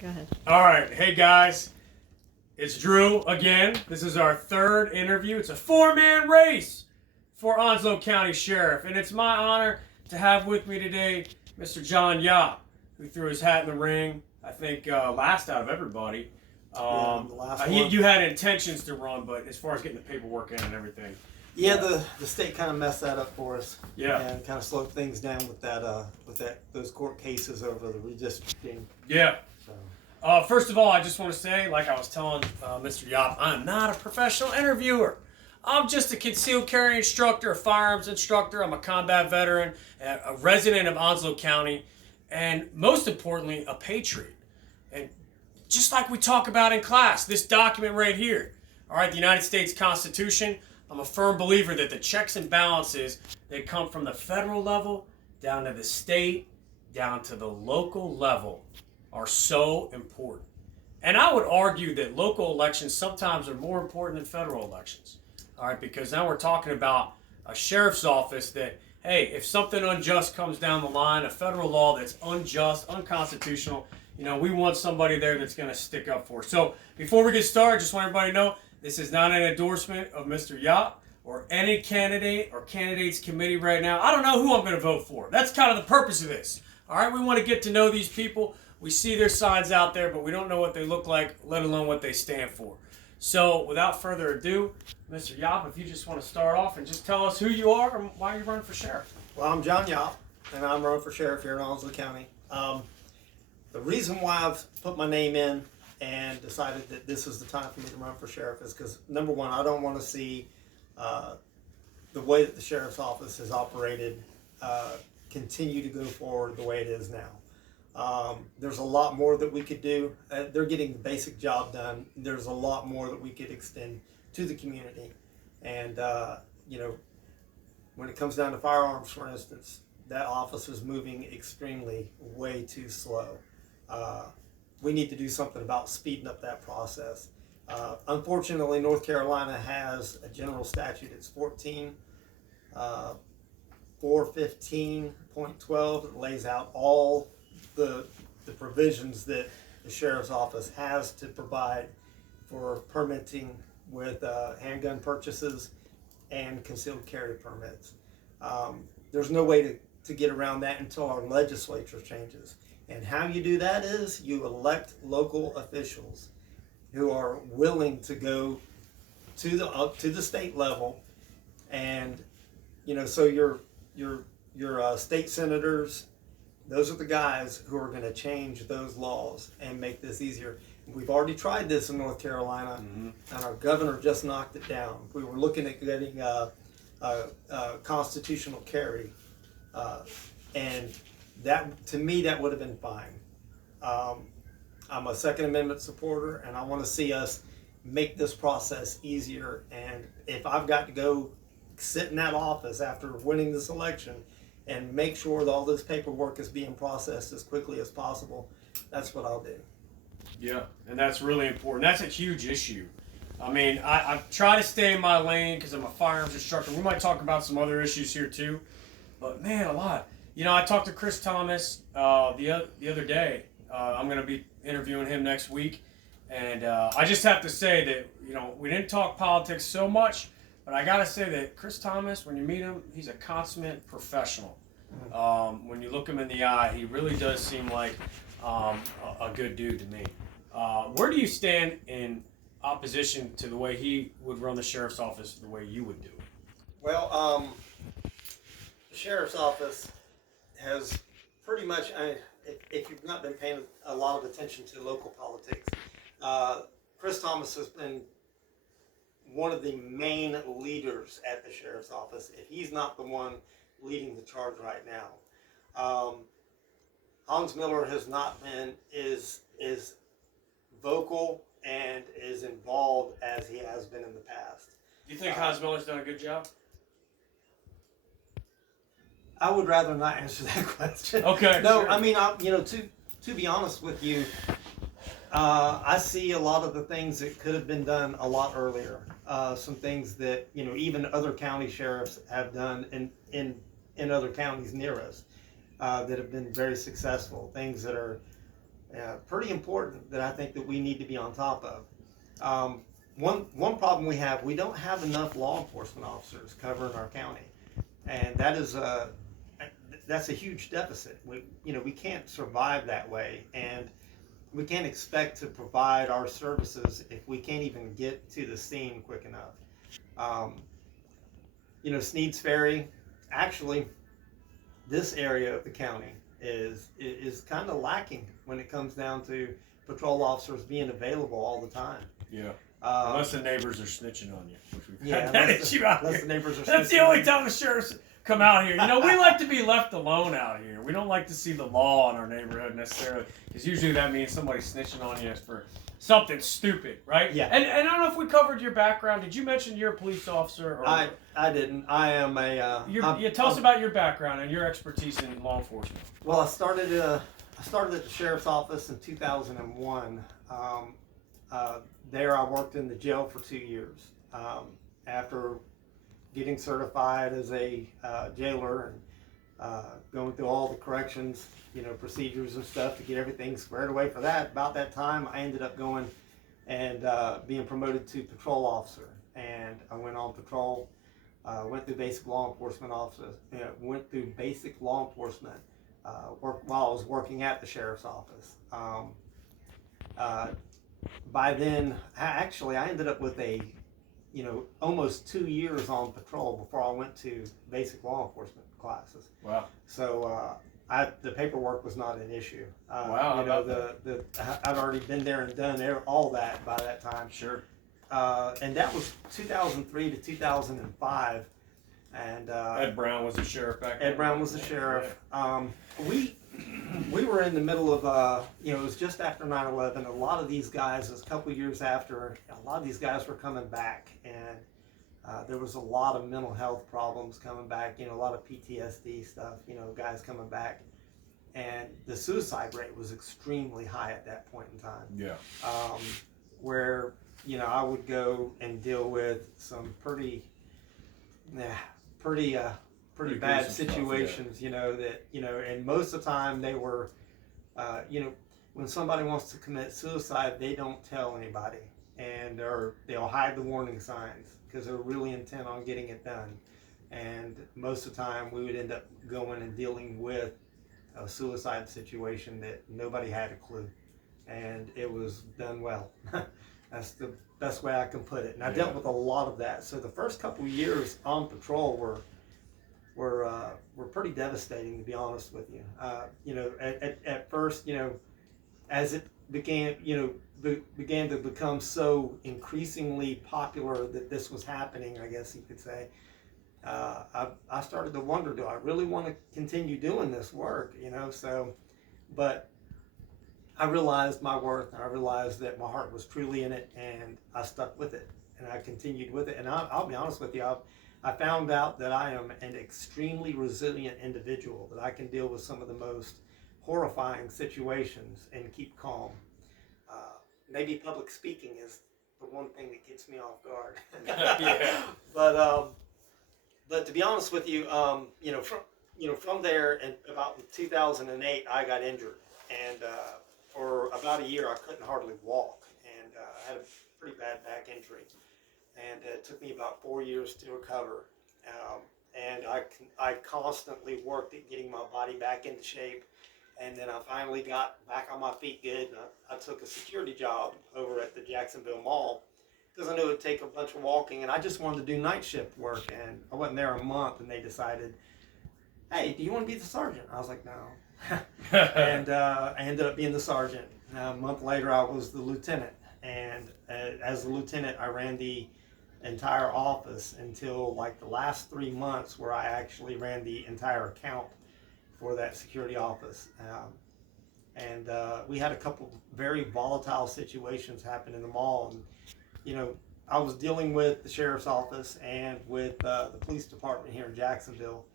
Go ahead. All right. Hey, guys. It's Drew again. This is our third interview. It's a four-man race for Onslow County Sheriff. And it's my honor to have with me today Mr. John Yopp, who threw his hat in the ring, I think, last out of everybody. The last one. You had intentions to run, but as far as getting the paperwork in and everything. Yeah, the state kind of messed that up for us. Yeah. And kind of slowed things down with those court cases over the redistricting. Yeah. So. First of all, I just want to say, like I was telling Mr. Yopp, I'm not a professional interviewer. I'm just a concealed carry instructor, a firearms instructor. I'm a combat veteran, a resident of Onslow County, and most importantly, a patriot. And just like we talk about in class, this document right here, all right, the United States Constitution, I'm a firm believer that the checks and balances that come from the federal level down to the state, down to the local level are so important. And I would argue that local elections sometimes are more important than federal elections. All right, because now we're talking about a sheriff's office that, hey, if something unjust comes down the line, a federal law that's unjust, unconstitutional, we want somebody there that's going to stick up for us. So before we get started, just want everybody to know this is not an endorsement of Mr. Yopp or any candidate or candidates committee right now. I don't know who I'm going to vote for. That's kind of the purpose of this. All right, we want to get to know these people. We see their signs out there, but we don't know what they look like, let alone what they stand for. So without further ado, Mr. Yopp, if you just want to start off and just tell us who you are and why you're running for sheriff. Well, I'm John Yopp, and I'm running for sheriff here in Onslow County. The reason why I've put my name in and decided that this is the time for me to run for sheriff is because, number one, I don't want to see the way that the sheriff's office has operated continue to go forward the way it is now. There's a lot more that we could do. They're getting the basic job done. There's a lot more that we could extend to the community. And, when it comes down to firearms, for instance, that office is moving extremely way too slow. We need to do something about speeding up that process. Unfortunately, North Carolina has a general statute. It's 415.12. It lays out all the provisions that the sheriff's office has to provide for permitting with handgun purchases and concealed carry permits. There's no way to get around that until our legislature changes. And how you do that is you elect local officials who are willing to go up to the state level, and so your state senators, those are the guys who are going to change those laws and make this easier. We've already tried this in North Carolina, and our governor just knocked it down. We were looking at getting a constitutional carry, and that, to me, that would have been fine. I'm a Second Amendment supporter, and I want to see us make this process easier. And if I've got to go sit in that office after winning this election and make sure that all this paperwork is being processed as quickly as possible, that's what I'll do. Yeah, and that's really important. That's a huge issue. I mean, I try to stay in my lane because I'm a firearms instructor. We might talk about some other issues here too, but man, a lot. I talked to Chris Thomas the other day. I'm going to be interviewing him next week, and I just have to say that we didn't talk politics so much, but I got to say that Chris Thomas, when you meet him, he's a consummate professional. When you look him in the eye, he really does seem like a good dude to me. Where do you stand in opposition to the way he would run the sheriff's office, the way you would do it? Well, the sheriff's office has pretty much, if you've not been paying a lot of attention to local politics, Chris Thomas has been one of the main leaders at the sheriff's office, if he's not the one leading the charge right now. Hans Miller has not been as vocal and as involved as he has been in the past. Do you think Hans Miller's done a good job? I would rather not answer that question. Okay. No, sure. I mean, to be honest with you, I see a lot of the things that could have been done a lot earlier. Some things that even other county sheriffs have done in other counties near us that have been very successful. Things that are pretty important that I think that we need to be on top of. One problem we have, we don't have enough law enforcement officers covering our county, and that's a huge deficit. We can't survive that way, and we can't expect to provide our services if we can't even get to the scene quick enough. Sneed's Ferry, actually, this area of the county is kind of lacking when it comes down to patrol officers being available all the time. Yeah. Unless the neighbors are snitching on you, which we've Yeah, had that unless issue out the here. neighbors are That's the snitching only on time the sheriffs come out here. We like to be left alone out here. We don't like to see the law in our neighborhood necessarily, because usually that means somebody's snitching on you for something stupid, right? Yeah. And I don't know if we covered your background. Did you mention you're a police officer? Or I didn't. I am a. Tell us about your background and your expertise in law enforcement. Well, I started at the sheriff's office in 2001. There, I worked in the jail for 2 years. After getting certified as a jailer and going through all the corrections, procedures and stuff to get everything squared away for that. About that time, I ended up going and being promoted to patrol officer, and I went on patrol. Went through basic law enforcement while I was working at the sheriff's office. By then, actually, I ended up with almost 2 years on patrol before I went to basic law enforcement classes. Wow. So the paperwork was not an issue. Wow. I'd already been there and done all that by that time. Sure. And that was 2003 to 2005. And Ed Brown was the sheriff back then. Ed Brown was the sheriff. We were in the middle of, it was just after 9/11. A lot of these guys, it was a couple years after, a lot of these guys were coming back, and there was a lot of mental health problems coming back, a lot of PTSD stuff, guys coming back. And the suicide rate was extremely high at that point in time. Yeah. Where, I would go and deal with some pretty bad situations, stuff, yeah. And most of the time they were, when somebody wants to commit suicide, they don't tell anybody, or they'll hide the warning signs because they're really intent on getting it done. And most of the time we would end up going and dealing with a suicide situation that nobody had a clue, and it was done well. That's the best way I can put it. And I dealt with a lot of that. So the first couple of years on patrol were pretty devastating, to be honest with you. At first, as it began to become so increasingly popular that this was happening, I guess you could say, I started to wonder, do I really want to continue doing this work? But I realized my worth, and I realized that my heart was truly in it, and I stuck with it, and I continued with it. And I'll be honest with you, I found out that I am an extremely resilient individual, that I can deal with some of the most horrifying situations and keep calm. Maybe public speaking is the one thing that gets me off guard. Yeah. But to be honest with you, from there, in about 2008, I got injured, and for about a year, I couldn't hardly walk, and I had a pretty bad back injury, and it took me about 4 years to recover. And I constantly worked at getting my body back into shape, and then I finally got back on my feet good, and I took a security job over at the Jacksonville Mall, because I knew it would take a bunch of walking, and I just wanted to do night shift work, and I wasn't there a month, and they decided, hey, do you want to be the sergeant? I was like, no. And I ended up being the sergeant. A month later, I was the lieutenant, and as the lieutenant, I ran the entire office until like the last 3 months, where I actually ran the entire account for that security office. And we had a couple very volatile situations happen in the mall, and I was dealing with the sheriff's office and with the police department here in Jacksonville.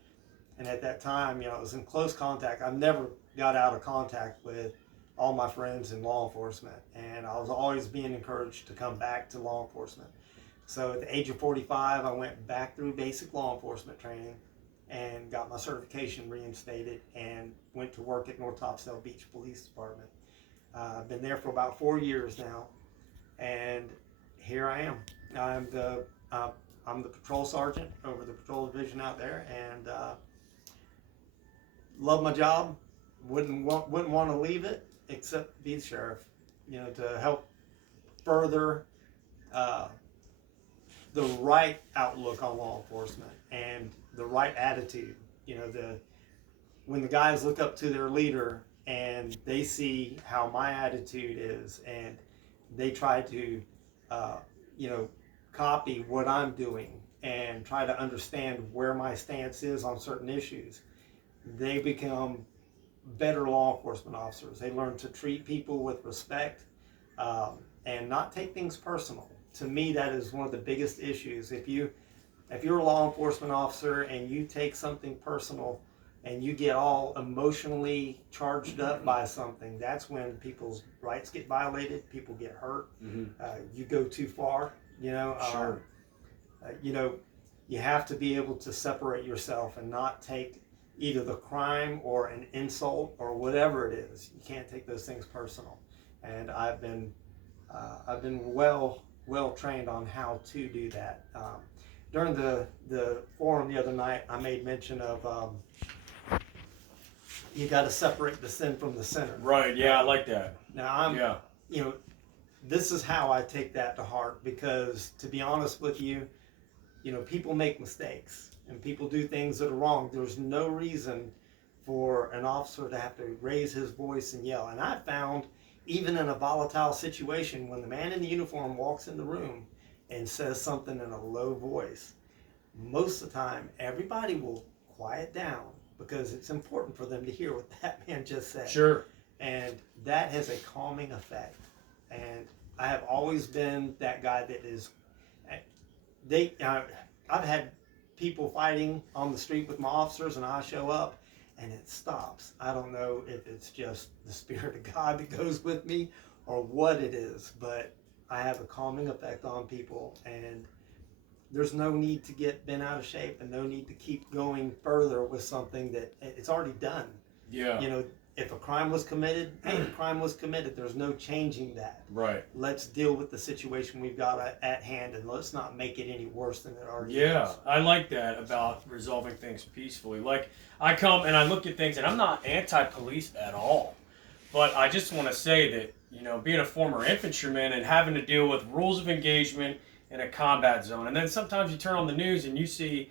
And at that time, I was in close contact. I never got out of contact with all my friends in law enforcement, and I was always being encouraged to come back to law enforcement. So at the age of 45, I went back through basic law enforcement training and got my certification reinstated, and went to work at North Topsail Beach Police Department. I've been there for about 4 years now, and here I am. I'm the I'm the patrol sergeant over the patrol division out there, and love my job. Wouldn't want to leave it except be the sheriff. To help further uh, the right outlook on law enforcement and the right attitude. When the guys look up to their leader and they see how my attitude is, and they try to, copy what I'm doing and try to understand where my stance is on certain issues, they become better law enforcement officers. They learn to treat people with respect and not take things personal. To me, that is one of the biggest issues. If you're a law enforcement officer and you take something personal and you get all emotionally charged up by something, that's when people's rights get violated, people get hurt. You go too far. Sure. You have to be able to separate yourself and not take either the crime or an insult or whatever it is. You can't take those things personal. And I've been well trained on how to do that. During the forum the other night, I made mention of you got to separate the sin from the sinner. Right. Yeah, I like that. Now this is how I take that to heart, because to be honest with you, people make mistakes and people do things that are wrong. There's no reason for an officer to have to raise his voice and yell. And I found, even in a volatile situation, when the man in the uniform walks in the room and says something in a low voice, most of the time everybody will quiet down, because it's important for them to hear what that man just said. Sure. And that has a calming effect. And I have always been that guy that is. I've had people fighting on the street with my officers, and I show up, and it stops. I don't know if it's just the Spirit of God that goes with me or what it is, but I have a calming effect on people, and there's no need to get bent out of shape and no need to keep going further with something that it's already done. Yeah. If a crime was committed, hey, the crime was committed. There's no changing that. Right. Let's deal with the situation we've got at hand, and let's not make it any worse than it already is. Yeah, I like that about resolving things peacefully. Like, I come and I look at things, and I'm not anti-police at all. But I just want to say that, being a former infantryman and having to deal with rules of engagement in a combat zone, and then sometimes you turn on the news and you see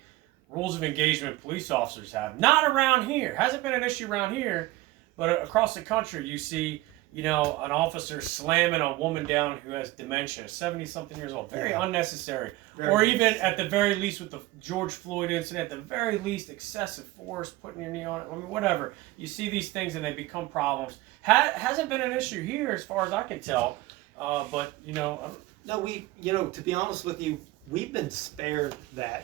rules of engagement police officers have. Not around here. Hasn't been an issue around here. But across the country, you see, an officer slamming a woman down who has dementia, 70-something years old. Very unnecessary. Or even at the very least with the George Floyd incident, at the very least excessive force, putting your knee on it. I mean, whatever. You see these things and they become problems. Hasn't been an issue here as far as I can tell. But. No, we, to be honest with you, we've been spared that.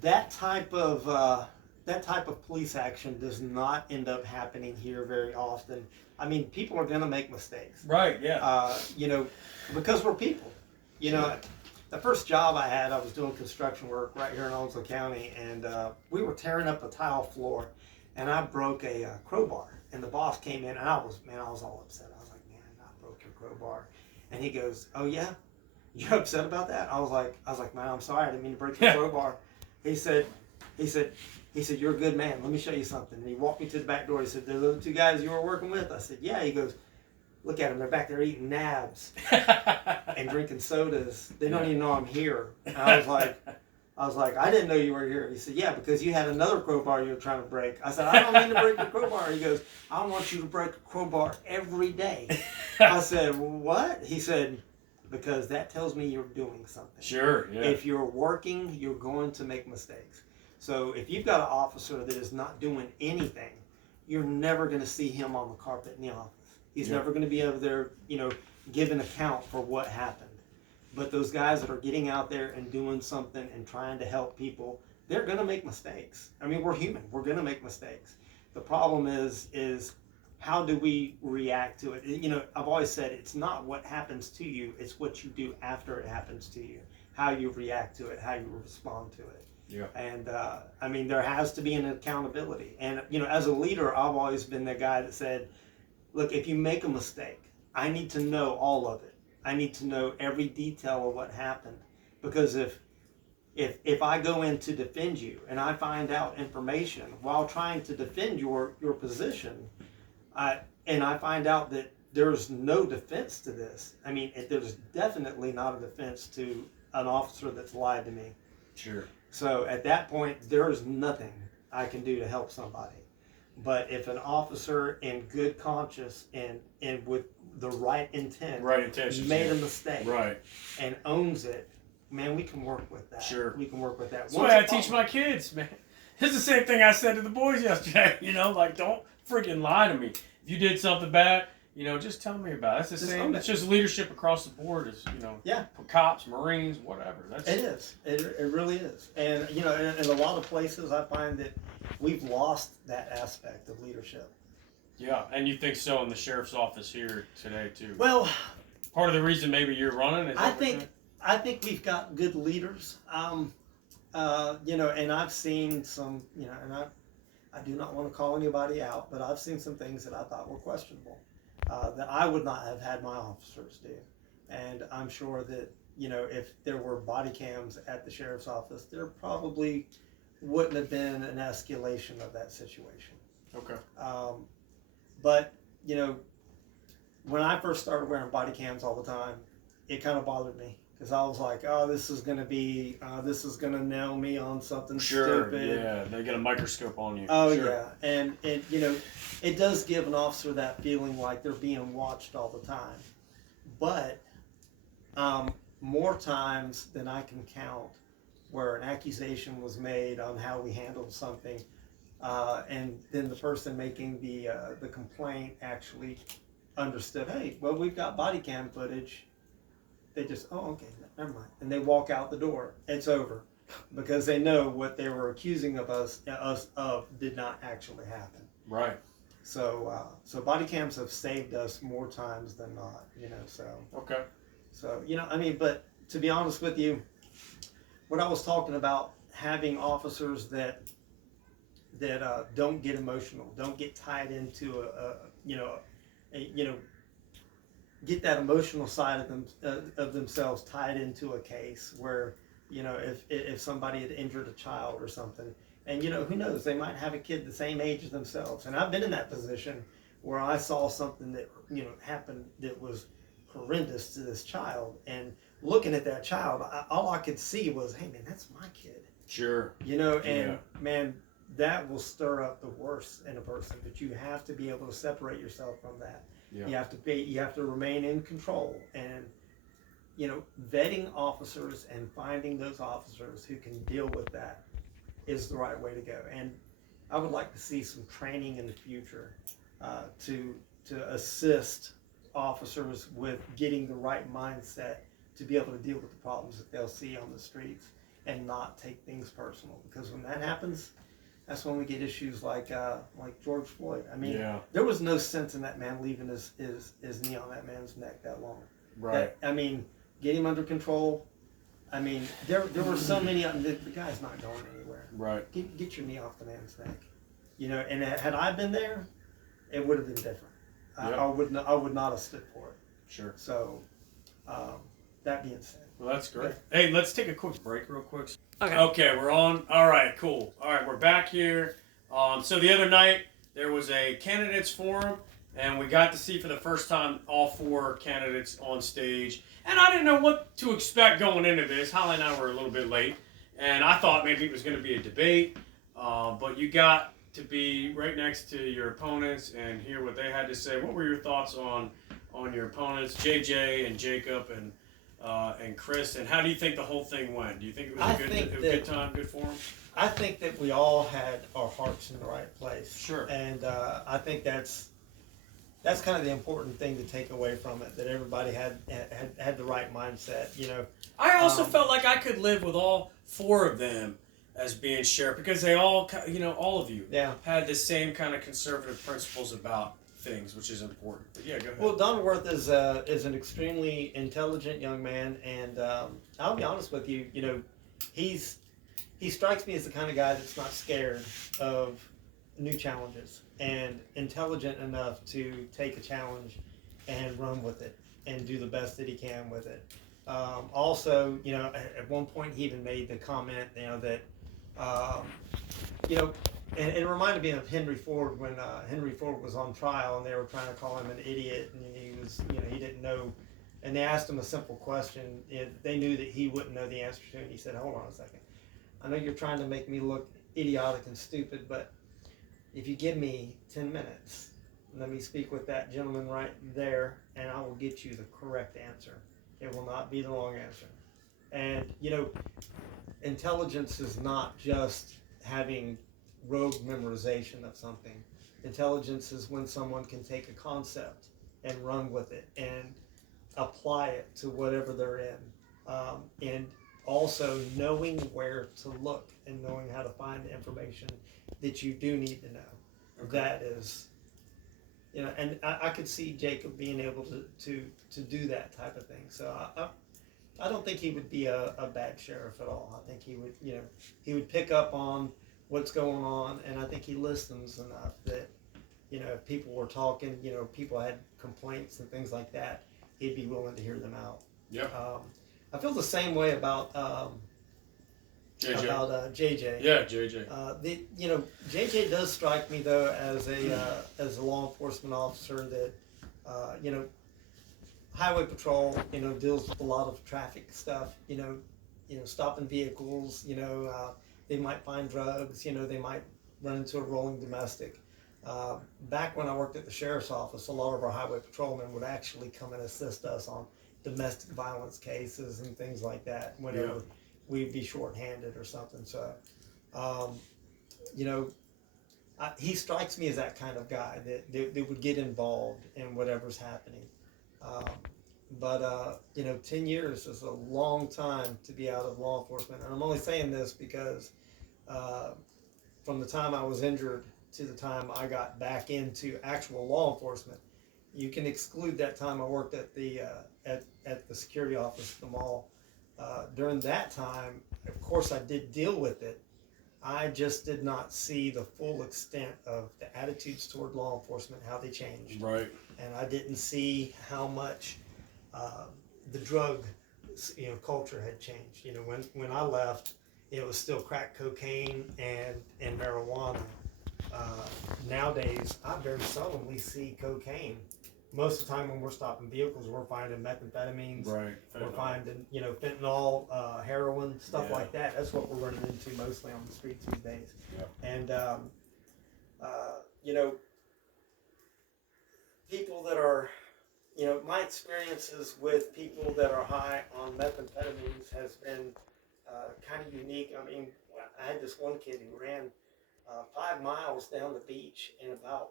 That type of police action does not end up happening here very often. I mean, people are going to make mistakes. Right, yeah. Because we're people. The first job I had, I was doing construction work right here in Onslow County, and we were tearing up a tile floor, and I broke a crowbar. And the boss came in, and I was all upset. I was like, man, I broke your crowbar. And he goes, oh yeah? You're upset about that? I was like, man, I'm sorry, I didn't mean to break your crowbar. He said, you're a good man. Let me show you something. And he walked me to the back door. He said, they're the two guys you were working with? I said, yeah. He goes, look at them. They're back there eating nabs and drinking sodas. They don't even know I'm here. And I was like, I didn't know you were here. He said, yeah, because you had another crowbar you were trying to break. I said, I don't mean to break the crowbar. He goes, I want you to break a crowbar every day. I said, what? He said, because that tells me you're doing something. Sure, yeah. If you're working, you're going to make mistakes. So if you've got an officer that is not doing anything, you're never going to see him on the carpet in the office. He's never going to be over there, give an account for what happened. But those guys that are getting out there and doing something and trying to help people, they're going to make mistakes. I mean, we're human. We're going to make mistakes. The problem is how do we react to it? I've always said it's not what happens to you, it's what you do after it happens to you, how you react to it, how you respond to it. Yeah. And I mean, there has to be an accountability. And as a leader, I've always been the guy that said, look, if you make a mistake, I need to know all of it. I need to know every detail of what happened, because if I go in to defend you and I find out information while trying to defend your position, and I find out that there's no defense to this. I mean, there's definitely not a defense to an officer that's lied to me. Sure. So at that point, there's nothing I can do to help somebody. But if an officer in good conscience and with the right intent, made a mistake, and owns it, man, we can work with that. Sure. We can work with that. That's the way I teach my kids, man. It's the same thing I said to the boys yesterday. Like, don't freaking lie to me. If you did something bad, just tell me about it. It's the same. It's just leadership across the board. Yeah. Cops, Marines, whatever. It is. It really is. And in a lot of places, I find that we've lost that aspect of leadership. Yeah, and you think so in the sheriff's office here today too? Well, part of the reason maybe you're running is I think we've got good leaders. And I've seen some, and I do not want to call anybody out, but I've seen some things that I thought were questionable, that I would not have had my officers do. And I'm sure that, if there were body cams at the sheriff's office, there probably wouldn't have been an escalation of that situation. Okay. But, when I first started wearing body cams all the time, it kind of bothered me. Because I was like, oh, this is going to nail me on something stupid. Yeah, they get a microscope on you. Oh, yeah. And it does give an officer that feeling like they're being watched all the time. But more times than I can count where an accusation was made on how we handled something, and then the person making the complaint actually understood, hey, well, we've got body cam footage. They just, oh, okay, never mind. And they walk out the door. It's over. Because they know what they were accusing of us of did not actually happen. Right. So body cams have saved us more times than not, so. Okay. So, but to be honest with you, what I was talking about, having officers that don't get emotional, don't get tied into get that emotional side of themselves tied into a case where, if somebody had injured a child or something, and who knows, they might have a kid the same age as themselves. And I've been in that position where I saw something that happened that was horrendous to this child, and looking at that child, all I could see was, hey man, that's my kid. Sure. Man, that will stir up the worst in a person. But you have to be able to separate yourself from that. Yeah. You have to remain in control, and vetting officers and finding those officers who can deal with that is the right way to go. And I would like to see some training in the future to assist officers with getting the right mindset to be able to deal with the problems that they'll see on the streets and not take things personal. Because when that happens, that's when we get issues like George Floyd. I mean, there was no sense in that man leaving his knee on that man's neck that long. Right. Get him under control. I mean, there were so many. The guy's not going anywhere. Right. Get your knee off the man's neck. And had I been there, it would have been different. I would not have stood for it. Sure. So, that being said. Well, that's great. Hey, let's take a quick break real quick. Okay, we're on. All right, cool. All right, we're back here. So the other night, there was a candidates forum, and we got to see for the first time all 4 candidates on stage. And I didn't know what to expect going into this. Holly and I were a little bit late, and I thought maybe it was going to be a debate. But you got to be right next to your opponents and hear what they had to say. What were your thoughts on your opponents, JJ and Jacob and Chris, and how do you think the whole thing went? Do you think it was a good time, good forum? I think that we all had our hearts in the right place. Sure. And I think that's kind of the important thing to take away from it, that everybody had the right mindset. I also felt like I could live with all 4 of them as being sheriff, because they all, all of you had the same kind of conservative principles about things, which is important. But yeah, go ahead. Well, Donworth is an extremely intelligent young man, and I'll be honest with you. He's he strikes me as the kind of guy that's not scared of new challenges and intelligent enough to take a challenge and run with it and do the best that he can with it. Also, you know, at one point he even made the comment, you know, that, you know, and it reminded me of Henry Ford when Henry Ford was on trial and they were trying to call him an idiot and he was, you know, he didn't know. And they asked him a simple question. They knew that he wouldn't know the answer to it. And he said, "Hold on a second. I know you're trying to make me look idiotic and stupid, but if you give me 10 minutes, let me speak with that gentleman right there, and I will get you the correct answer. It will not be the wrong answer." And, you know, intelligence is not just having rote memorization of something. Intelligence is when someone can take a concept and run with it and apply it to whatever they're in. And also knowing where to look and knowing how to find the information that you do need to know. Okay. That is, you know, and I could see Jacob being able to do that type of thing. So I don't think he would be a bad sheriff at all. I think he would, you know, he would pick up on what's going on, and I think he listens enough that, you know, if people were talking, you know, people had complaints and things like that, he'd be willing to hear them out. Yeah. I feel the same way about JJ. JJ. Yeah, JJ. You know, JJ does strike me though as a law enforcement officer that, you know, highway patrol, you know, deals with a lot of traffic stuff. You know, stopping vehicles. You know, they might find drugs. You know, they might run into a rolling domestic. Back when I worked at the sheriff's office, a lot of our highway patrolmen would actually come and assist us on domestic violence cases and things like that whenever we'd be shorthanded or something. So, you know, he strikes me as that kind of guy that would get involved in whatever's happening. But you know, 10 years is a long time to be out of law enforcement. And I'm only saying this because from the time I was injured to the time I got back into actual law enforcement, you can exclude that time I worked at the security office at the mall. During that time, of course, I did deal with it. I just did not see the full extent of the attitudes toward law enforcement, how they changed. Right. And I didn't see how much the drug, you know, culture had changed. You know, when I left, it was still crack cocaine and marijuana. Nowadays, I very seldomly see cocaine. Most of the time when we're stopping vehicles, we're finding methamphetamines. Right. We're finding, you know, fentanyl, heroin, stuff like that. That's what we're running into mostly on the streets these days. Yeah. And, you know, people that are, you know, my experiences with people that are high on methamphetamines has been kind of unique. I mean, I had this one kid who ran 5 miles down the beach in about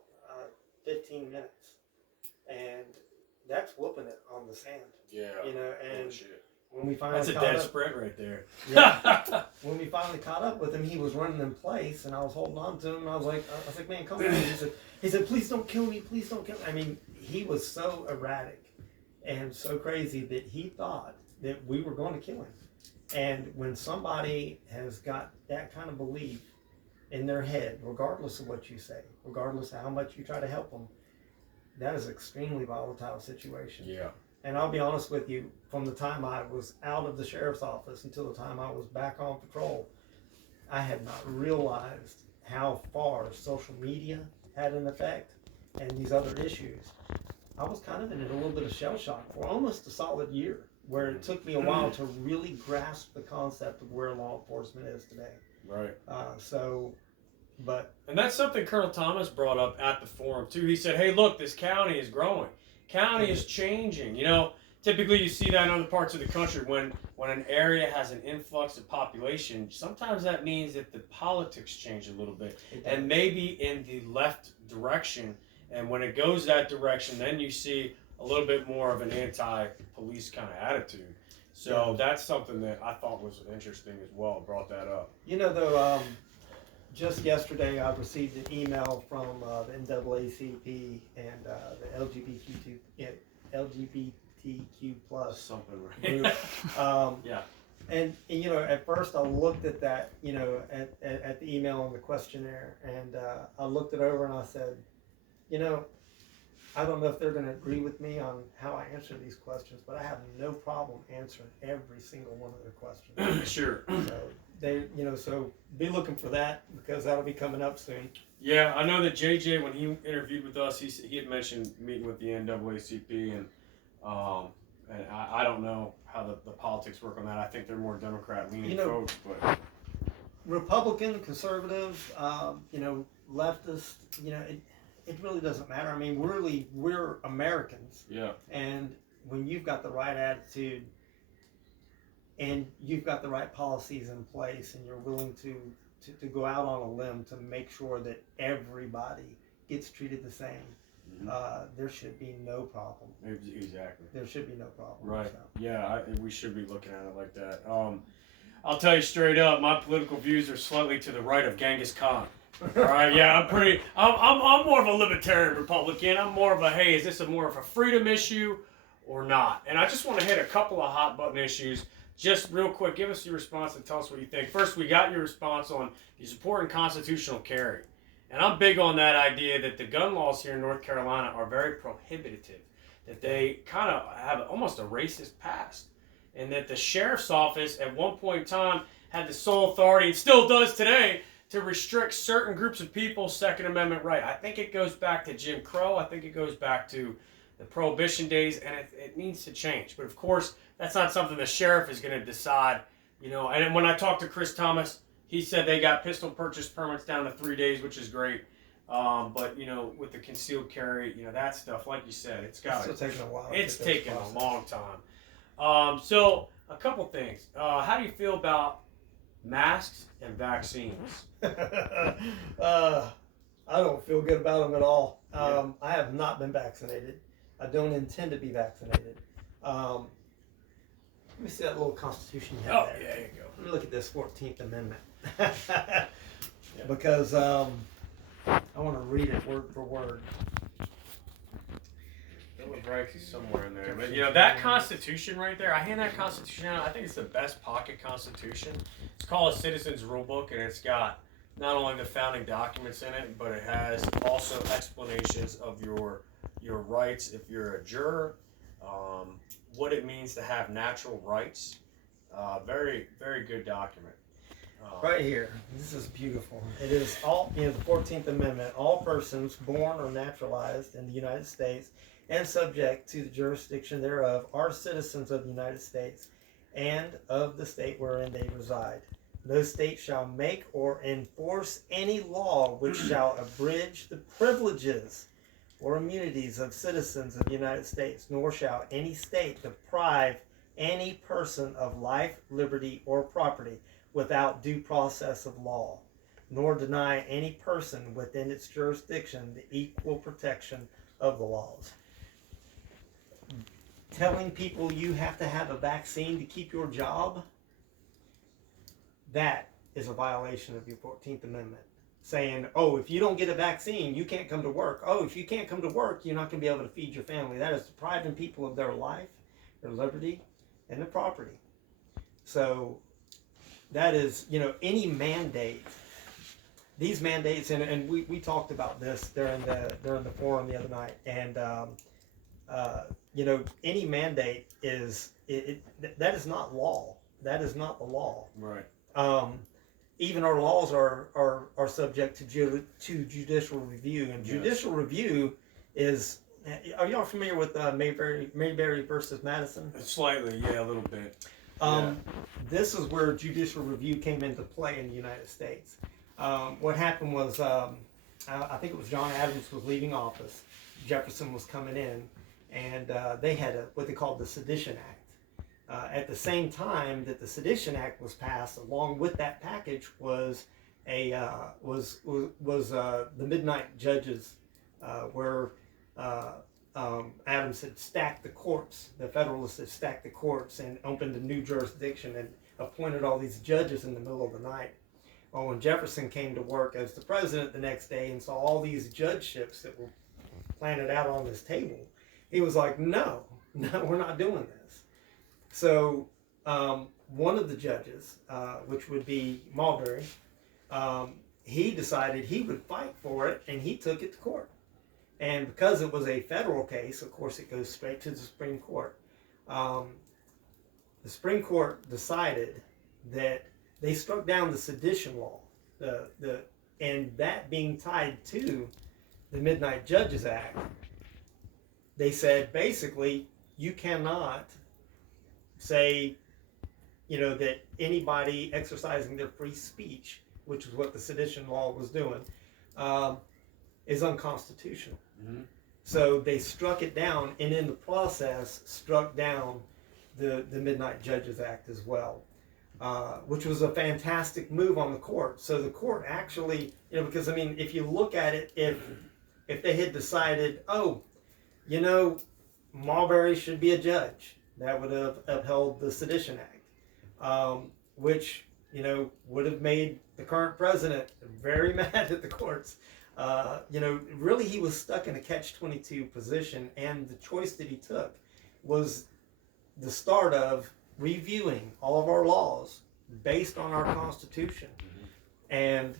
15 minutes. And that's whooping it on the sand. Yeah. You know, and when we finally that's a dead sprint right there. Yeah. When we finally caught up with him, he was running in place, and I was holding on to him. And I was like, man, come on. He said, please don't kill me. Please don't kill me. I mean, he was so erratic and so crazy that he thought that we were going to kill him. And when somebody has got that kind of belief in their head, regardless of what you say, regardless of how much you try to help them, that is an extremely volatile situation. Yeah. And I'll be honest with you, from the time I was out of the sheriff's office until the time I was back on patrol, I had not realized how far social media had an effect and these other issues. I was kind of in a little bit of shell shock for almost a solid year, where it took me a while to really grasp the concept of where law enforcement is today. Right. And that's something Colonel Thomas brought up at the forum too. He said, hey, look, this county is growing. County is changing. You know, typically you see that in other parts of the country when an area has an influx of population, sometimes that means that the politics change a little bit. And maybe in the left direction. And when it goes that direction, then you see a little bit more of an anti-police kind of attitude. So that's something that I thought was interesting as well. Brought that up. You know, though, just yesterday I received an email from the NAACP and the LGBTQ plus something group. Yeah. And you know, at first I looked at that, you know, at the email and the questionnaire, and I looked it over and I said, you know, I don't know if they're going to agree with me on how I answer these questions, but I have no problem answering every single one of their questions. Sure. So they, you know, so be looking for that because that'll be coming up soon. Yeah, I know that JJ, when he interviewed with us, he had mentioned meeting with the NAACP, and I don't know how the politics work on that. I think they're more Democrat-leaning, You know, folks, but Republican, conservative, you know, leftist, you know, it really doesn't matter. I mean, really, we're Americans. yeah, And when you've got the right attitude and you've got the right policies in place and you're willing to go out on a limb to make sure that everybody gets treated the same, there should be no problem. exactly. There should be no problem. Right. So. Yeah, we should be looking at it like that. I'll tell you straight up, my political views are slightly to the right of Genghis Khan. All right, yeah, I'm more of a libertarian Republican. I'm more of a, hey, is this more of a freedom issue or not? And I just want to hit a couple of hot button issues. Just real quick, give us your response and tell us what you think. First, we got your response on you supporting constitutional carry. And I'm big on that idea that the gun laws here in North Carolina are very prohibitive, that they kind of have almost a racist past, and that the sheriff's office at one point in time had the sole authority, and still does today, to restrict certain groups of people's Second Amendment right. I think it goes back to Jim Crow. I think it goes back to the Prohibition days, and it needs to change. But of course, that's not something the sheriff is going to decide. You know, and when I talked to Chris Thomas, he said they got pistol purchase permits down to 3 days, which is great. But you know, with the concealed carry, you know, that stuff, like you said, it's taking a while. It's taking a long time. So a couple things. How do you feel about masks and vaccines? I don't feel good about them at all. I have not been vaccinated. I don't intend to be vaccinated. Let me see that little Constitution you have there. Yeah, there you go. Let me look at this 14th Amendment. Because I want to read it word for word. Bill of Rights is somewhere in there. But, you know, that Constitution right there, I hand that Constitution out. I think it's the best pocket Constitution. It's called a Citizen's Rule Book, and it's got not only the founding documents in it, but it has also explanations of your rights if you're a juror, what it means to have natural rights. Very, very good document. Right here. This is beautiful. It is all, you know, the 14th Amendment. All persons born or naturalized in the United States and subject to the jurisdiction thereof are citizens of the United States and of the state wherein they reside. No state shall make or enforce any law which shall abridge the privileges or immunities of citizens of the United States, nor shall any state deprive any person of life, liberty, or property without due process of law, nor deny any person within its jurisdiction the equal protection of the laws. Telling people you have to have a vaccine to keep your job, that is a violation of your 14th Amendment. Saying, oh, if you don't get a vaccine, you can't come to work. Oh, if you can't come to work, you're not going to be able to feed your family. That is depriving people of their life, their liberty, and their property. So that is, you know, any mandate, these mandates, and we talked about this during the forum the other night, and you know, any mandate is that is not law. That is not the law. Right. Even our laws are subject to judicial review, and judicial review is. Are y'all familiar with Mayberry versus Madison? Slightly, yeah, a little bit. This is where judicial review came into play in the United States. What happened was, I think it was John Adams was leaving office, Jefferson was coming in, and they had what they called the Sedition Act. At the same time that the Sedition Act was passed, along with that package was the Midnight Judges, where Adams had stacked the courts. The Federalists had stacked the courts and opened a new jurisdiction and appointed all these judges in the middle of the night. Well, when Jefferson came to work as the president the next day and saw all these judgeships that were planted out on this table, he was like, no, we're not doing this. So one of the judges, which would be Marbury, he decided he would fight for it, and he took it to court. And because it was a federal case, of course, it goes straight to the Supreme Court. The Supreme Court decided that they struck down the sedition law, and that being tied to the Midnight Judges Act. They said basically you cannot say, that anybody exercising their free speech, which is what the sedition law was doing, is unconstitutional. Mm-hmm. So they struck it down, and in the process struck down the Midnight Judges Act as well, which was a fantastic move on the court. So the court actually, because if you look at it, if they had decided, Marbury should be a judge, that would have upheld the Sedition Act, which would have made the current president very mad at the courts. Really he was stuck in a catch-22 position, and the choice that he took was the start of reviewing all of our laws based on our Constitution. Mm-hmm. And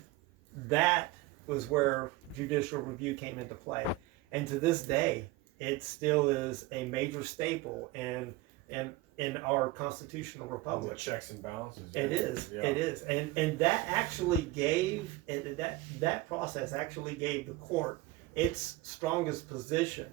that was where judicial review came into play. And to this day, it still is a major staple in our constitutional republic. The checks and balances. It is. Yeah. It is. And that actually gave that process actually gave the court its strongest position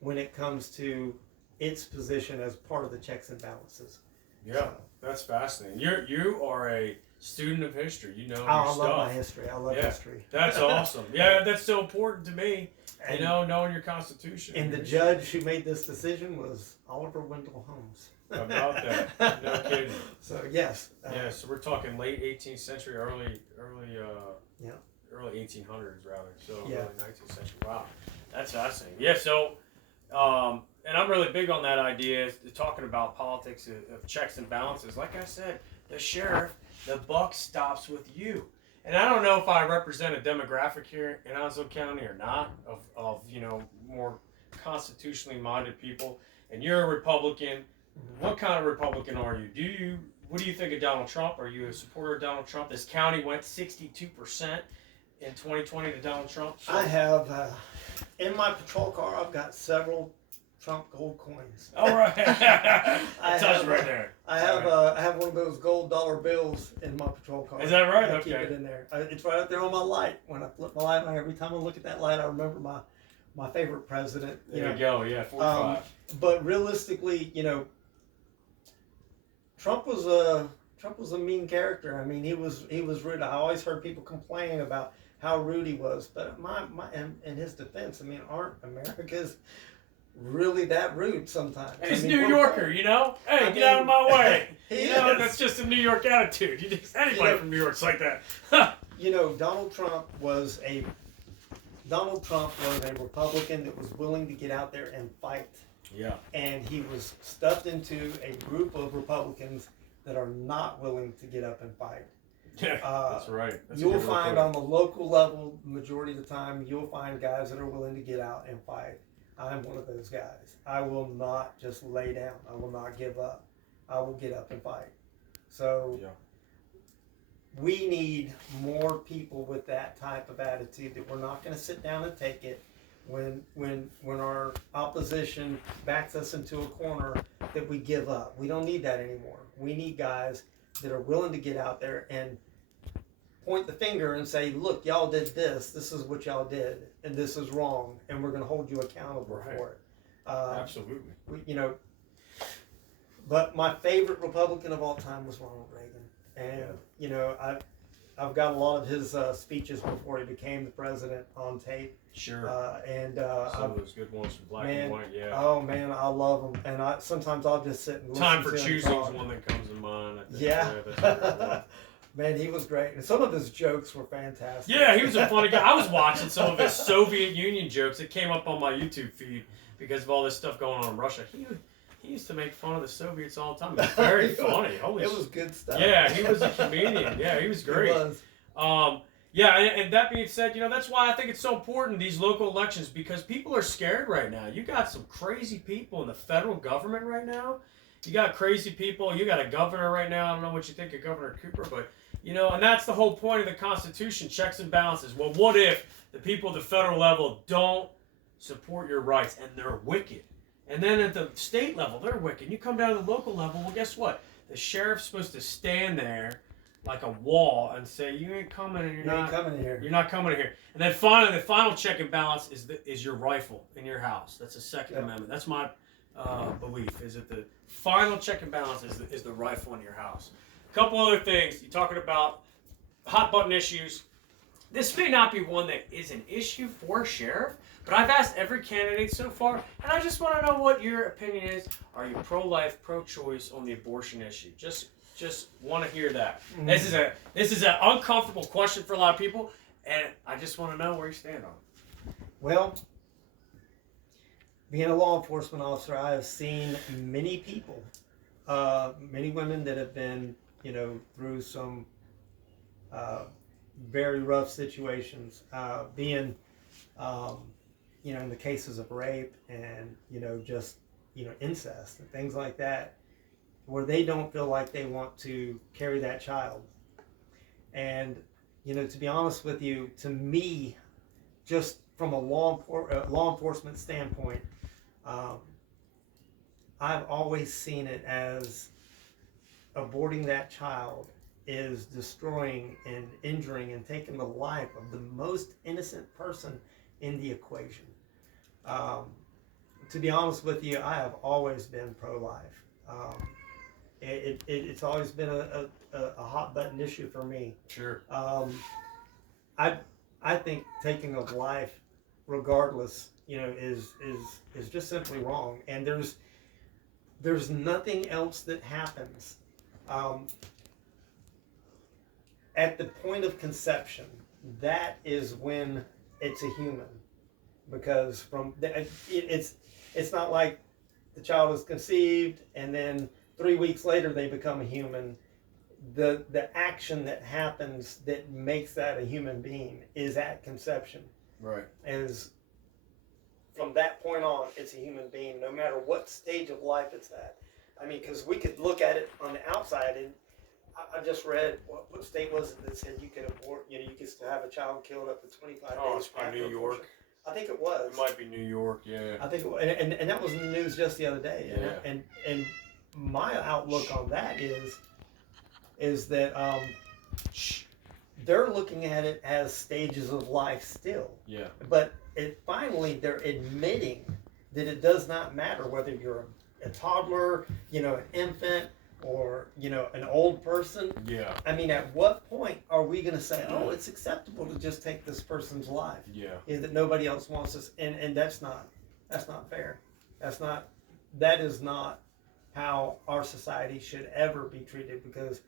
when it comes to its position as part of the checks and balances. Yeah, so, that's fascinating. You are a student of history. You know your I stuff. love my history. I love history. That's awesome. Yeah, that's so important to me. And, knowing your Constitution. And the judge who made this decision was Oliver Wendell Holmes. About that, no kidding. So yes. So we're talking late 18th century, early 1800s rather. So early 19th century. Wow, that's fascinating. Yeah. So, and I'm really big on that idea, talking about politics of checks and balances. Like I said, the sheriff, the buck stops with you. And I don't know if I represent a demographic here in Onslow County or not, of more constitutionally minded people. And you're a Republican. What kind of Republican are you? What do you think of Donald Trump? Are you a supporter of Donald Trump? This county went 62% in 2020 to Donald Trump. So. I have in my patrol car. I've got several Trump gold coins. All right, I have right there. I have one of those gold dollar bills in my patrol car. Is that right? I okay. Keep it in there. It's right up there on my light. When I flip my light on, every time I look at that light, I remember my favorite president. There you go. Yeah, 45. But realistically, Trump was a mean character. I mean, he was rude. I always heard people complain about how rude he was. But in his defense, aren't Americans really that rude sometimes? He's a New Yorker, Hey, get out of my way. That's just a New York attitude. Anybody from New York's like that. Donald Trump was a Republican that was willing to get out there and fight. Yeah. And he was stuffed into a group of Republicans that are not willing to get up and fight. Yeah, that's right. You'll find on the local level, majority of the time, you'll find guys that are willing to get out and fight. I'm one of those guys. I will not just lay down. I will not give up. I will get up and fight. So we need more people with that type of attitude, that we're not going to sit down and take it when our opposition backs us into a corner, that we give up. We don't need that anymore. We need guys that are willing to get out there and point the finger and say, look, y'all did this. This is what y'all did, and this is wrong, and we're going to hold you accountable for it. Absolutely. But my favorite Republican of all time was Ronald Reagan. And, I've got a lot of his speeches before he became the president on tape. Sure. Some of those good ones from black and white, yeah. Oh man, I love them. And sometimes I'll just sit and listen Time for to him Choosing talk. is one that comes to mind. I think. Yeah. Man, he was great. And some of his jokes were fantastic. Yeah, he was a funny guy. I was watching some of his Soviet Union jokes that came up on my YouTube feed because of all this stuff going on in Russia. He used to make fun of the Soviets all the time. It was very funny. It was good stuff. Yeah, he was a comedian. Yeah, he was great. He was. And that being said, that's why I think it's so important, these local elections, because people are scared right now. You got some crazy people in the federal government right now. You got crazy people. You got a governor right now. I don't know what you think of Governor Cooper, but and that's the whole point of the Constitution: checks and balances. Well, what if the people at the federal level don't support your rights and they're wicked? And then at the state level, they're wicked. You come down to the local level. Well, guess what? The sheriff's supposed to stand there like a wall and say, "You ain't coming, and you're not coming here. You're not coming in here." And then finally, the final check and balance is your rifle in your house. That's the Second Amendment. That's my belief. Is that the final check and balance is the rifle in your house. A couple other things. You're talking about hot button issues. This may not be one that is an issue for a sheriff, but I've asked every candidate so far, and I just want to know what your opinion is. Are you pro-life, pro-choice on the abortion issue? Just want to hear that. Mm-hmm. This is an uncomfortable question for a lot of people, and I just want to know where you stand on it. Well, being a law enforcement officer, I have seen many people, many women that have been, through some very rough situations, being, in the cases of rape and, incest and things like that, where they don't feel like they want to carry that child. And, to be honest with you, to me, just from a law enforcement standpoint, I've always seen it as aborting that child is destroying and injuring and taking the life of the most innocent person in the equation. To be honest with you, I have always been pro-life. It's always been a hot button issue for me. Sure. I think taking of life, regardless, is just simply wrong. And there's nothing else that happens at the point of conception. That is when it's a human, because it's not like the child is conceived and then 3 weeks later they become a human. The action that happens that makes that a human being is at conception. Right. Is from that point on, it's a human being, no matter what stage of life it's at. I mean, because we could look at it on the outside, and I just read what state was it that said you could abort, you could still have a child killed up to 25 days. Oh, it's probably New York. I think it was. It might be New York, yeah. I think it was, and that was in the news just the other day. Yeah. And my outlook on that is that they're looking at it as stages of life still. Yeah. But finally they're admitting that it does not matter whether you're a toddler, an infant, or an old person. Yeah. I mean, at what point are we going to say, oh, it's acceptable to just take this person's life? Yeah. Is that nobody else wants us? And that's not fair. That is not how our society should ever be treated, because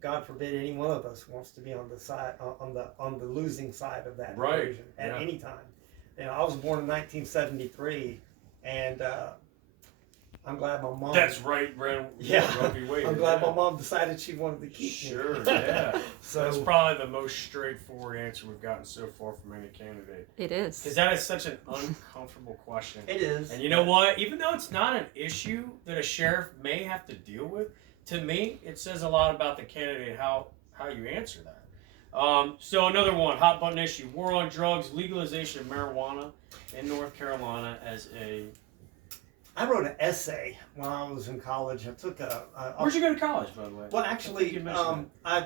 God forbid any one of us wants to be on the side on the losing side of that equation at any time. I was born in 1973, and I'm glad my mom. That's right, Robbie Wade. I'm glad my mom decided she wanted to keep me. Sure, yeah. So that's probably the most straightforward answer we've gotten so far from any candidate. It is. Because that is such an uncomfortable question. It is. And you know what? Even though it's not an issue that a sheriff may have to deal with, to me, it says a lot about the candidate, how you answer that. So another one, hot button issue, war on drugs, legalization of marijuana in North Carolina as a... I wrote an essay when I was in college. I took Where'd you go to college, by the way? Well, actually, I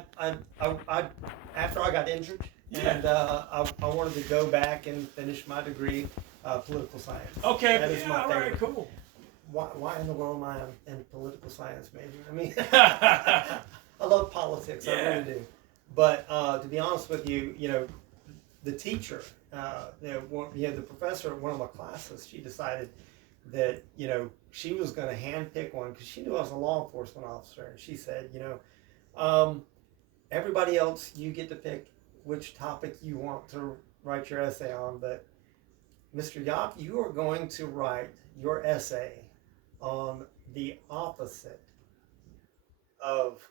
after I got injured, and I wanted to go back and finish my degree, political science. Okay, that is my favorite. All right, cool. Why in the world am I in political science major? I mean, I love politics. I really do. But to be honest with you, the teacher, the professor at one of my classes, she decided that she was going to handpick one because she knew I was a law enforcement officer, and she said, everybody else, you get to pick which topic you want to write your essay on, but Mr. Yopp, you are going to write your essay on the opposite of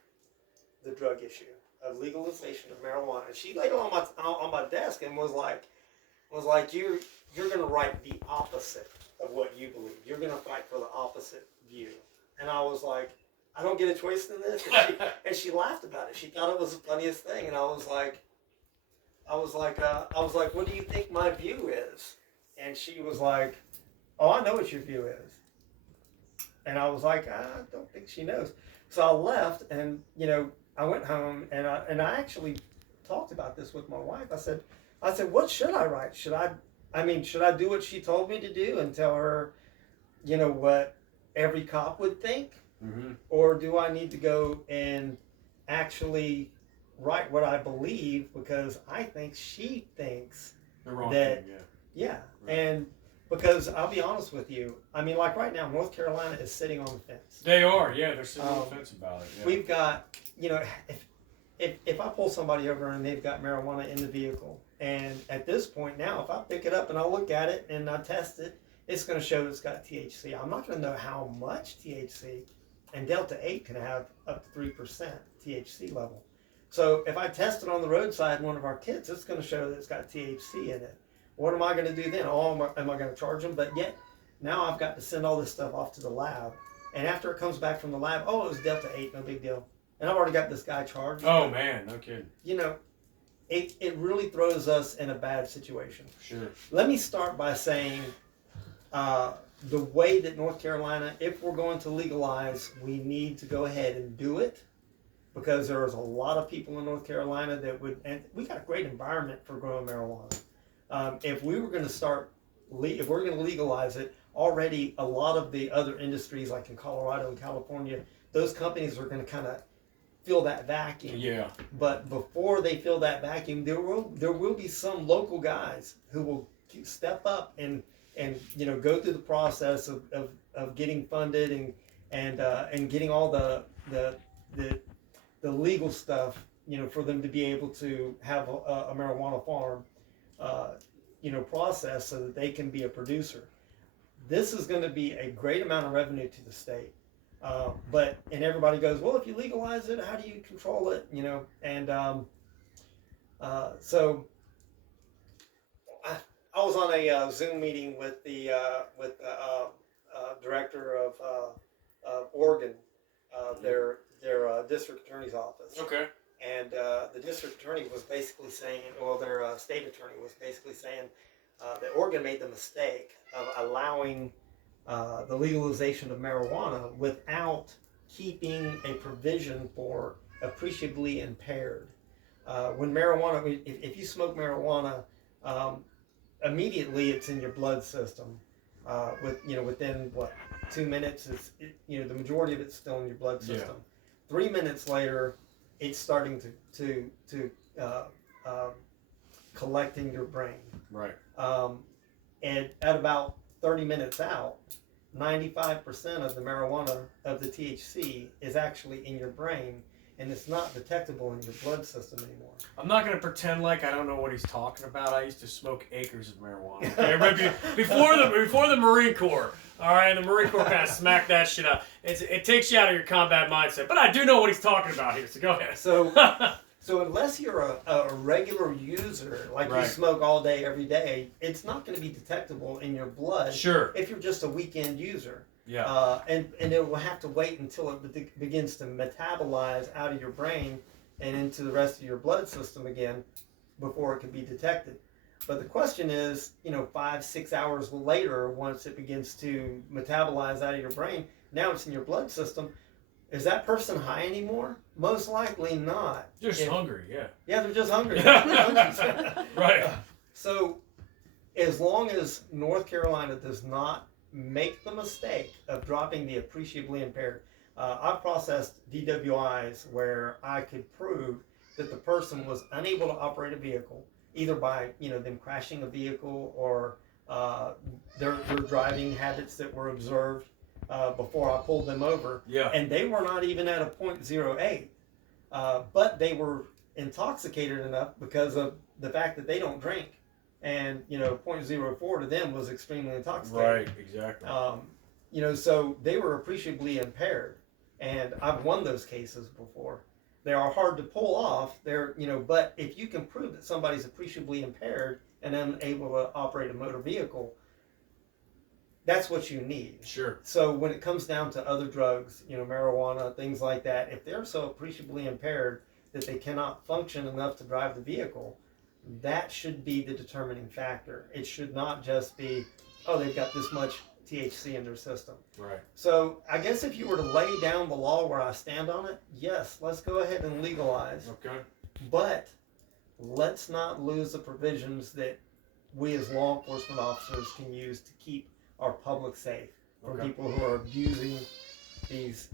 the drug issue, of legalization of marijuana. And she laid it on my desk and was like, you're going to write the opposite of what you believe. You're going to fight for the opposite view. And I was like, I don't get a choice in this. And she laughed about it. She thought it was the funniest thing. And I was like, what do you think my view is? And she was like, oh, I know what your view is. And I was like, I don't think she knows. So I left, and I went home, and I actually talked about this with my wife. I said, what should I write? Should I do what she told me to do and tell her, what every cop would think, or do I need to go and actually write what I believe because I think she thinks the wrong that thing, yeah, right. and because I'll be honest with you, I mean, like right now, North Carolina is sitting on the fence. They are, yeah, they're sitting on the fence about it. Yeah. We've got, if I pull somebody over and they've got marijuana in the vehicle, and at this point now, if I pick it up and I look at it and I test it, it's going to show it's got THC. I'm not going to know how much THC, and Delta 8 can have up to 3% THC level. So if I test it on the roadside in one of our kits, it's going to show that it's got THC in it. What am I going to do then? Oh, am I going to charge them? But yet, now I've got to send all this stuff off to the lab. And after it comes back from the lab, oh, it was Delta 8, no big deal. And I've already got this guy charged. Oh, man, no kidding. It really throws us in a bad situation. Sure. Let me start by saying the way that North Carolina, if we're going to legalize, we need to go ahead and do it. Because there's a lot of people in North Carolina that would, and we got a great environment for growing marijuana. If we were going to if we're going to legalize it, already a lot of the other industries, like in Colorado and California, those companies are going to kind of fill that vacuum. Yeah. But before they fill that vacuum, there will be some local guys who will step up and go through the process of getting funded and getting all the legal stuff, for them to be able to have a marijuana farm, process so that they can be a producer. This is going to be a great amount of revenue to the state. And everybody goes, well, if you legalize it, how do you control it? So I was on a Zoom meeting with the director of Oregon, their district attorney's office. Okay. And the district attorney was basically saying, or their state attorney was basically saying that Oregon made the mistake of allowing the legalization of marijuana without keeping a provision for appreciably impaired. When marijuana, if you smoke marijuana, immediately it's in your blood system. Within 2 minutes, the majority of it's still in your blood system. Yeah. 3 minutes later, it's starting to collect in your brain. Right. And at about 30 minutes out, 95% of the marijuana, of the THC, is actually in your brain, and it's not detectable in your blood system anymore. I'm not going to pretend like I don't know what he's talking about. I used to smoke acres of marijuana. Okay? before the Marine Corps. All right, the Marine Corps kind of smacked that shit up. It takes you out of your combat mindset. But I do know what he's talking about here, so go ahead. So unless you're a regular user, like right. You smoke all day, every day, it's not going to be detectable in your blood. Sure. If you're just a weekend user. Yeah. And it will have to wait until it begins to metabolize out of your brain and into the rest of your blood system again before it can be detected. But the question is, 5-6 hours later, once it begins to metabolize out of your brain, now it's in your blood system. Is that person high anymore? Most likely not. Just hungry, yeah. Yeah, they're just hungry. Right. So, as long as North Carolina does not make the mistake of dropping the appreciably impaired, I've processed DWIs where I could prove that the person was unable to operate a vehicle, either by them crashing a vehicle or their driving habits that were observed before I pulled them over. Yeah. And they were not even at a 0.08, but they were intoxicated enough because of the fact that they don't drink. And 0.04 to them was extremely intoxicated. Right, exactly. So they were appreciably impaired, and I've won those cases before. They are hard to pull off. But if you can prove that somebody's appreciably impaired and unable to operate a motor vehicle, that's what you need. Sure. So when it comes down to other drugs, marijuana, things like that, if they're so appreciably impaired that they cannot function enough to drive the vehicle, that should be the determining factor. It should not just be, oh, they've got this much THC in their system. Right. So I guess if you were to lay down the law where I stand on it, yes, let's go ahead and legalize. Okay. But let's not lose the provisions that we as law enforcement officers can use to keep our public safe from people who are abusing these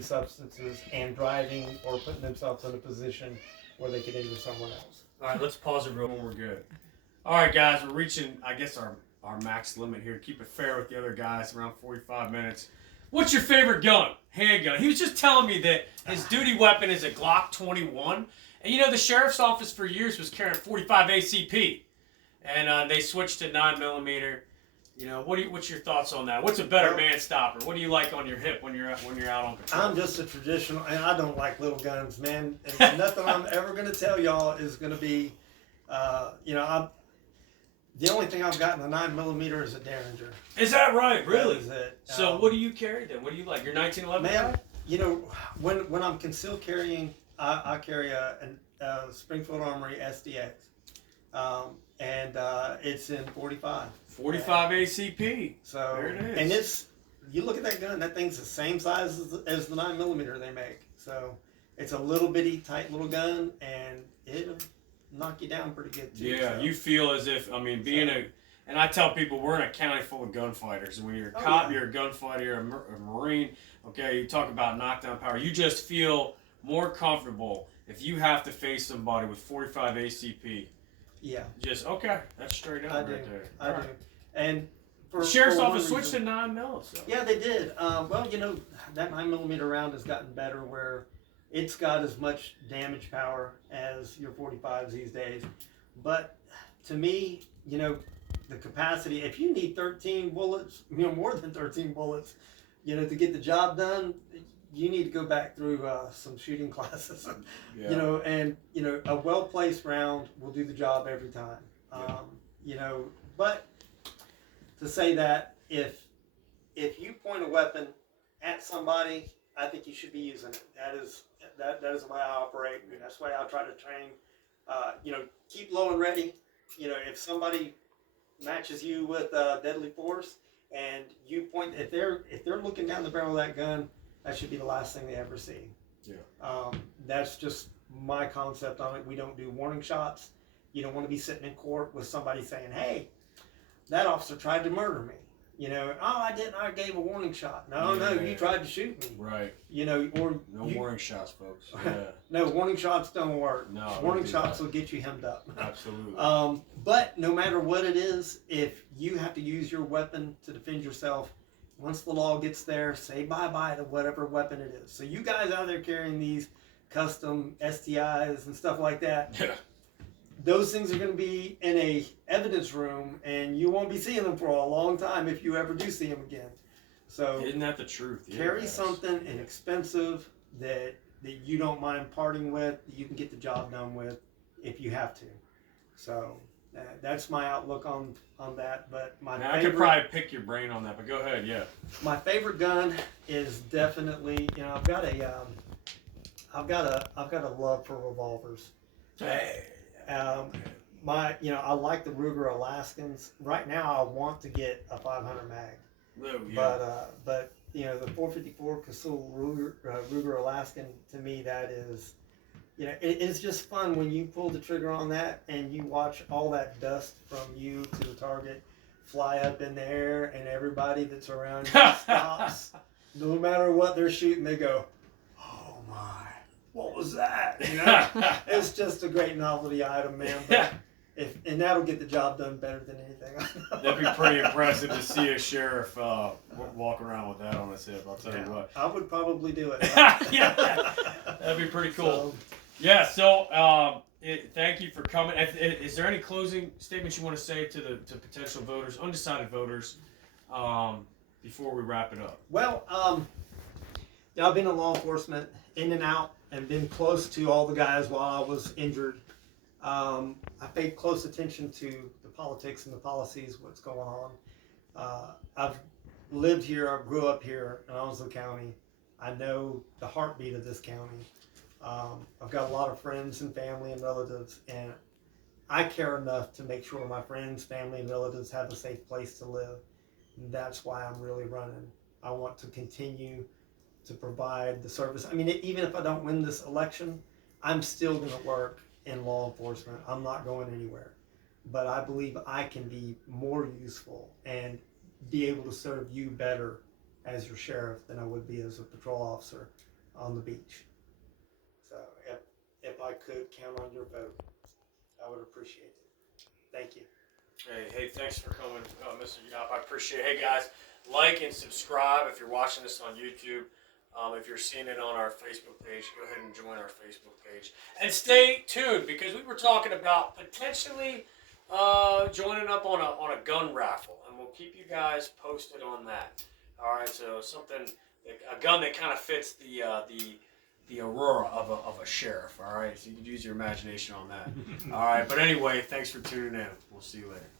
substances and driving or putting themselves in a position where they could injure someone else. All right, let's pause it real when we're good. All right, guys, we're reaching, I guess, our max limit here. Keep it fair with the other guys, around 45 minutes. What's your favorite gun? Handgun. He was just telling me that his duty weapon is a Glock 21. And the sheriff's office for years was carrying 45 ACP. And they switched to 9mm. What's your thoughts on that? What's a better man stopper? What do you like on your hip when you're out on patrol? I'm just a traditional, and I don't like little guns, man. And nothing I'm ever going to tell y'all is going to be, the only thing I've got in the 9mm is a Derringer. Is that right? Really? That is it. So what do you carry then? What do you like? Your 1911? Man, when I'm concealed carrying, I carry a Springfield Armory SDX, and it's in 45. 45 ACP. So there it is. And you look at that gun, that thing's the same size as the 9mm they make. So it's a little bitty, tight little gun, and it'll knock you down pretty good too. Yeah, so. You feel as if, and I tell people we're in a county full of gunfighters. And when you're a cop, you're a gunfighter, you're a Marine, okay, you talk about knockdown power. You just feel more comfortable if you have to face somebody with 45 ACP. Yeah. Just, okay, that's straight up right there. I do. And the sheriff's office switched to 9mm. So. Yeah, they did. Well, that 9mm round has gotten better where it's got as much damage power as your 45s these days. But to me, the capacity, if you need 13 bullets, more than 13 bullets, to get the job done, you need to go back through some shooting classes. And a well-placed round will do the job every time. But to say that if you point a weapon at somebody, I think you should be using it. That is the way I operate, and that's the way I try to train. Keep low and ready. If somebody matches you with deadly force, and you point, if they're looking down the barrel of that gun, that should be the last thing they ever see. Yeah. That's just my concept on it. We don't do warning shots. You don't want to be sitting in court with somebody saying, "Hey, that officer tried to murder me." Oh, I didn't. I gave a warning shot. No, you tried to shoot me. Right. Or no warning shots, folks. Yeah. No, warning shots don't work. No. Warning shots will get you hemmed up. Absolutely. But no matter what it is, if you have to use your weapon to defend yourself, once the law gets there, say bye-bye to whatever weapon it is. So you guys out there carrying these custom STIs and stuff like that, those things are going to be in a evidence room, and you won't be seeing them for a long time if you ever do see them again. So isn't that the truth? Carry something inexpensive that you don't mind parting with, that you can get the job done with if you have to. So that's my outlook on that. But I could probably pick your brain on that, but go ahead. Yeah. My favorite gun is definitely, I've got a love for revolvers. Hey. I like the Ruger Alaskans. Right now, I want to get a 500 mag. Oh, yeah. But the 454 Casull Ruger Alaskan, to me, that is, it's just fun when you pull the trigger on that and you watch all that dust from you to the target fly up in the air, and everybody that's around you stops. No matter what they're shooting, they go, "Oh my, what was that?" It's just a great novelty item, man. But and that'll get the job done better than anything. That'd be pretty impressive to see a sheriff walk around with that on his hip. I'll tell you what. I would probably do it. Yeah, that'd be pretty cool. Thank you for coming. Is there any closing statements you want to say to potential voters, undecided voters, before we wrap it up? Well, I've been in law enforcement, in and out, and been close to all the guys while I was injured. I paid close attention to the politics and the policies, what's going I've lived here, I grew up here in Onslow County. I know the heartbeat of this county. I've got a lot of friends and family and relatives, and I care enough to make sure my friends, family, and relatives have a safe place to live. And that's why I'm really running. I want to continue to provide the service. I mean, even if I don't win this election, I'm still going to work in law enforcement. I'm not going anywhere. But I believe I can be more useful and be able to serve you better as your sheriff than I would be as a patrol officer on the beach. So if I could count on your vote, I would appreciate it. Thank you. Hey, thanks for coming, Mr. Yopp. I appreciate it. Hey, guys, like and subscribe if you're watching this on YouTube. If you're seeing it on our Facebook page, go ahead and join our Facebook page. And stay tuned, because we were talking about potentially joining up on a gun raffle, and we'll keep you guys posted on that. All right, so a gun that kind of fits the aurora of a sheriff. All right, so you can use your imagination on that. All right, but anyway, thanks for tuning in. We'll see you later.